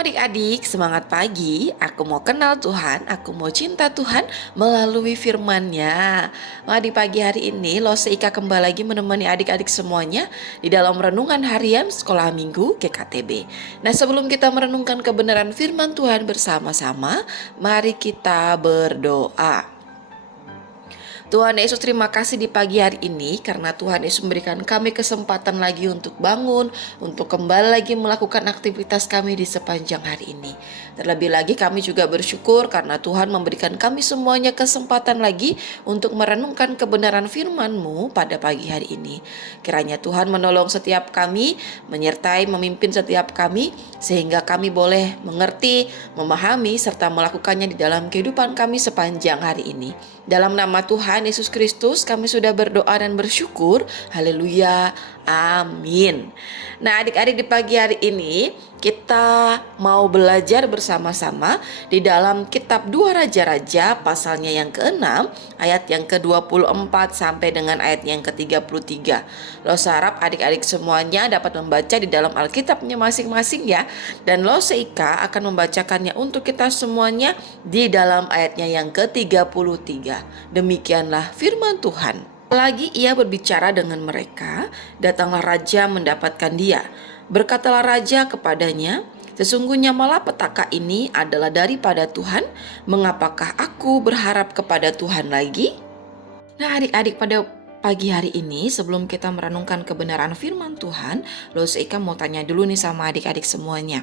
Shalom adik-adik, semangat pagi. Aku mau kenal Tuhan, aku mau cinta Tuhan melalui firman-Nya. Di pagi hari ini, Lose Ika kembali lagi menemani adik-adik semuanya di dalam renungan harian sekolah minggu GKTB. Nah, sebelum kita merenungkan kebenaran firman Tuhan bersama-sama, mari kita berdoa. Tuhan Yesus, terima kasih di pagi hari ini karena Tuhan Yesus memberikan kami kesempatan lagi untuk bangun, untuk kembali lagi melakukan aktivitas kami di sepanjang hari ini. Terlebih lagi kami juga bersyukur karena Tuhan memberikan kami semuanya kesempatan lagi untuk merenungkan kebenaran firman-Mu pada pagi hari ini. Kiranya Tuhan menolong setiap kami, menyertai, memimpin setiap kami, sehingga kami boleh mengerti, memahami, serta melakukannya di dalam kehidupan kami sepanjang hari ini. Dalam nama Tuhan Yesus Kristus kami sudah berdoa dan bersyukur. Haleluya. Amin. Nah, adik-adik, di pagi hari ini kita mau belajar bersama-sama di dalam kitab 2 Raja-Raja pasalnya yang ke-6 ayat yang ke-24 sampai dengan ayat yang ke-33. Lose harap adik-adik semuanya dapat membaca di dalam Alkitabnya masing-masing ya. Dan Lose Ika akan membacakannya untuk kita semuanya di dalam ayatnya yang ke-33. Demikianlah firman Tuhan. Lagi ia berbicara dengan mereka, datanglah raja mendapatkan dia. Berkatalah raja kepadanya, sesungguhnya malapetaka ini adalah daripada Tuhan. Mengapakah aku berharap kepada Tuhan lagi? Nah, adik-adik, pada pagi hari ini sebelum kita merenungkan kebenaran firman Tuhan, Lose Ika mau tanya dulu nih sama adik-adik semuanya.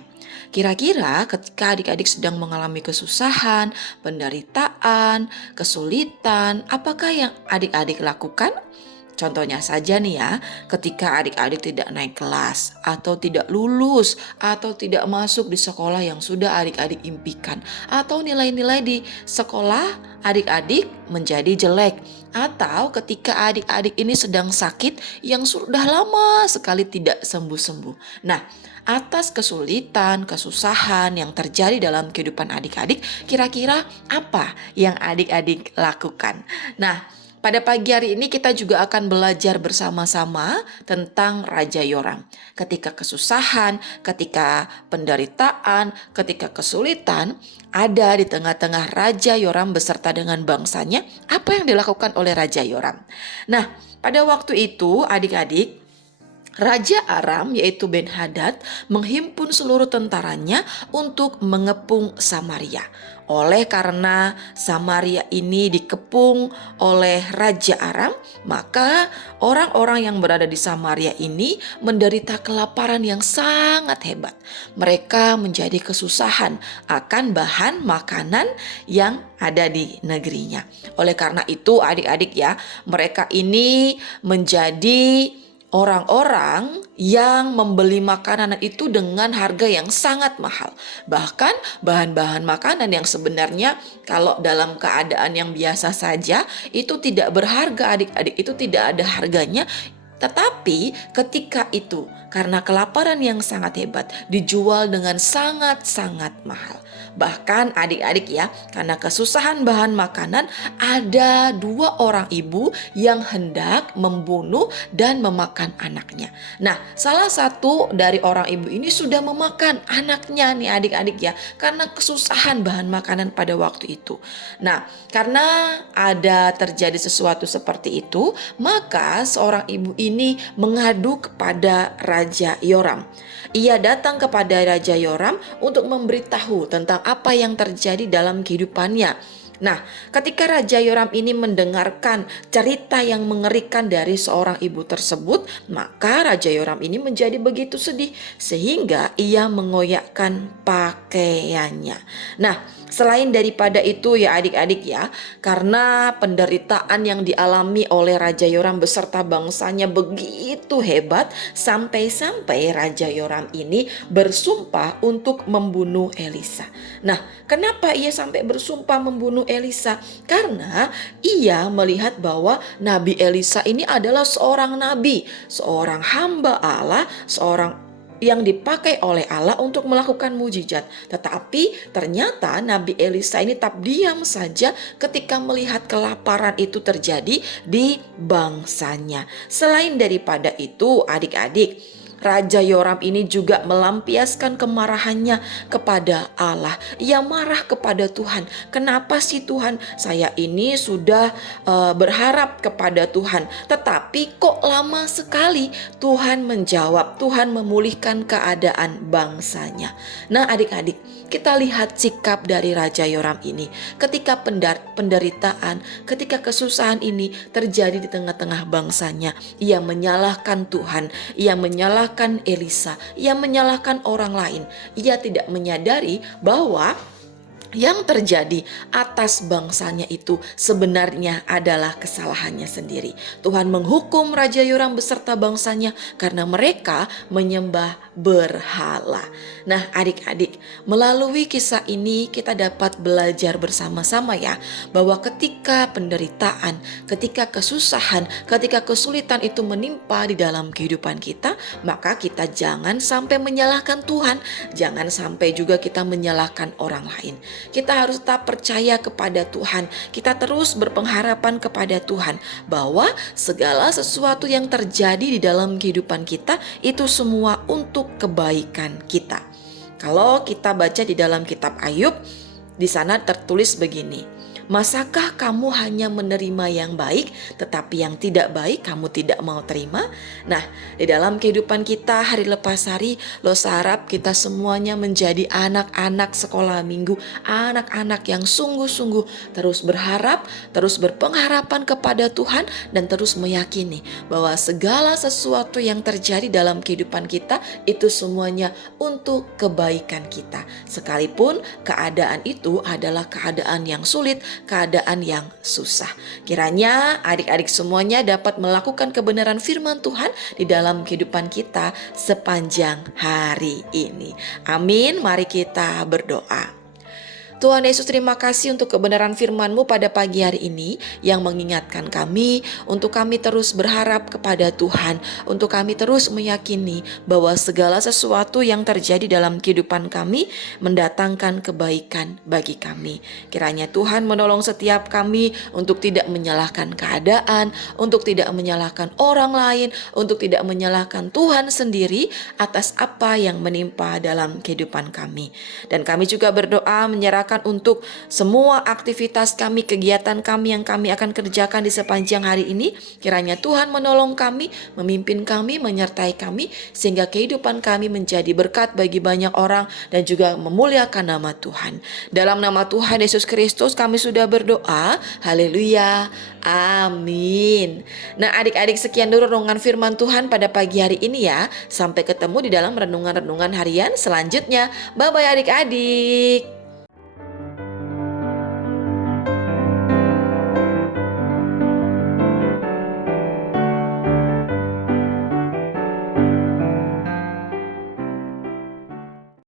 Kira-kira ketika adik-adik sedang mengalami kesusahan, penderitaan, kesulitan, apakah yang adik-adik lakukan? Contohnya saja nih ya, ketika adik-adik tidak naik kelas, atau tidak lulus, atau tidak masuk di sekolah yang sudah adik-adik impikan, atau nilai-nilai di sekolah adik-adik menjadi jelek, atau ketika adik-adik ini sedang sakit yang sudah lama sekali tidak sembuh-sembuh. Nah, atas kesulitan, kesusahan yang terjadi dalam kehidupan adik-adik, kira-kira apa yang adik-adik lakukan? Nah, pada pagi hari ini kita juga akan belajar bersama-sama tentang Raja Yoram. Ketika kesusahan, ketika penderitaan, ketika kesulitan, ada di tengah-tengah Raja Yoram beserta dengan bangsanya, apa yang dilakukan oleh Raja Yoram? Nah, pada waktu itu adik-adik, Raja Aram yaitu Ben-Hadad menghimpun seluruh tentaranya untuk mengepung Samaria. Oleh karena Samaria ini dikepung oleh Raja Aram, maka orang-orang yang berada di Samaria ini menderita kelaparan yang sangat hebat. Mereka menjadi kesusahan akan bahan makanan yang ada di negerinya. Oleh karena itu adik-adik ya, mereka ini menjadi orang-orang yang membeli makanan itu dengan harga yang sangat mahal. Bahkan bahan-bahan makanan yang sebenarnya kalau dalam keadaan yang biasa saja itu tidak berharga adik-adik, itu tidak ada harganya. Tetapi ketika itu karena kelaparan yang sangat hebat dijual dengan sangat-sangat mahal. Bahkan adik-adik ya, karena kesusahan bahan makanan, ada 2 orang ibu yang hendak membunuh dan memakan anaknya. Nah, salah satu dari orang ibu ini sudah memakan anaknya nih adik-adik ya, karena kesusahan bahan makanan pada waktu itu. Nah, karena ada terjadi sesuatu seperti itu, maka seorang ibu ini mengadu kepada Raja Yoram. Ia datang kepada Raja Yoram untuk memberitahu tentang apa yang terjadi dalam kehidupannya. Nah, ketika Raja Yoram ini mendengarkan cerita yang mengerikan dari seorang ibu tersebut, maka Raja Yoram ini menjadi begitu sedih sehingga ia mengoyakkan pakaiannya. Nah, selain daripada itu ya adik-adik ya, karena penderitaan yang dialami oleh Raja Yoram beserta bangsanya begitu hebat, sampai-sampai Raja Yoram ini bersumpah untuk membunuh Elisa. Nah, kenapa ia sampai bersumpah membunuh Elisa? Karena ia melihat bahwa Nabi Elisa ini adalah seorang nabi, seorang hamba Allah, seorang yang dipakai oleh Allah untuk melakukan mujizat. Tetapi ternyata Nabi Elisa ini tak diam saja ketika melihat kelaparan itu terjadi di bangsanya. Selain daripada itu adik-adik, Raja Yoram ini juga melampiaskan kemarahannya kepada Allah. Ia marah kepada Tuhan. Kenapa sih Tuhan? Saya ini sudah berharap kepada Tuhan, tetapi kok lama sekali Tuhan menjawab, Tuhan memulihkan keadaan bangsanya. Nah adik-adik, kita lihat sikap dari Raja Yoram ini. Ketika penderitaan, ketika kesusahan ini terjadi di tengah-tengah bangsanya, ia menyalahkan Tuhan, ia menyalahkan Elisa, ia menyalahkan orang lain. Ia tidak menyadari bahwa yang terjadi atas bangsanya itu sebenarnya adalah kesalahannya sendiri. Tuhan menghukum Raja Yoram beserta bangsanya karena mereka menyembah berhala. Nah adik-adik, melalui kisah ini kita dapat belajar bersama-sama ya, bahwa ketika penderitaan, ketika kesusahan, ketika kesulitan itu menimpa di dalam kehidupan kita, maka kita jangan sampai menyalahkan Tuhan, jangan sampai juga kita menyalahkan orang lain. Kita harus tetap percaya kepada Tuhan. Kita terus berpengharapan kepada Tuhan bahwa segala sesuatu yang terjadi di dalam kehidupan kita itu semua untuk kebaikan kita. Kalau kita baca di dalam kitab Ayub, di sana tertulis begini. Masakah kamu hanya menerima yang baik, tetapi yang tidak baik kamu tidak mau terima? Nah, di dalam kehidupan kita hari lepas hari, Losa harap kita semuanya menjadi anak-anak sekolah minggu, anak-anak yang sungguh-sungguh terus berharap, terus berpengharapan kepada Tuhan, dan terus meyakini bahwa segala sesuatu yang terjadi dalam kehidupan kita itu semuanya untuk kebaikan kita. Sekalipun keadaan itu adalah keadaan yang sulit, keadaan yang susah. Kiranya adik-adik semuanya dapat melakukan kebenaran firman Tuhan di dalam kehidupan kita sepanjang hari ini. Amin. Mari kita berdoa. Tuhan Yesus, terima kasih untuk kebenaran firman-Mu pada pagi hari ini yang mengingatkan kami untuk kami terus berharap kepada Tuhan, untuk kami terus meyakini bahwa segala sesuatu yang terjadi dalam kehidupan kami mendatangkan kebaikan bagi kami. Kiranya Tuhan menolong setiap kami untuk tidak menyalahkan keadaan, untuk tidak menyalahkan orang lain, untuk tidak menyalahkan Tuhan sendiri atas apa yang menimpa dalam kehidupan kami. Dan kami juga berdoa menyerahkan untuk semua aktivitas kami, kegiatan kami yang kami akan kerjakan di sepanjang hari ini. Kiranya Tuhan menolong kami, memimpin kami, menyertai kami, sehingga kehidupan kami menjadi berkat bagi banyak orang dan juga memuliakan nama Tuhan. Dalam nama Tuhan Yesus Kristus kami sudah berdoa. Haleluya. Amin. Nah adik-adik, sekian dulu renungan firman Tuhan pada pagi hari ini ya. Sampai ketemu di dalam renungan-renungan harian selanjutnya. Bye-bye adik-adik.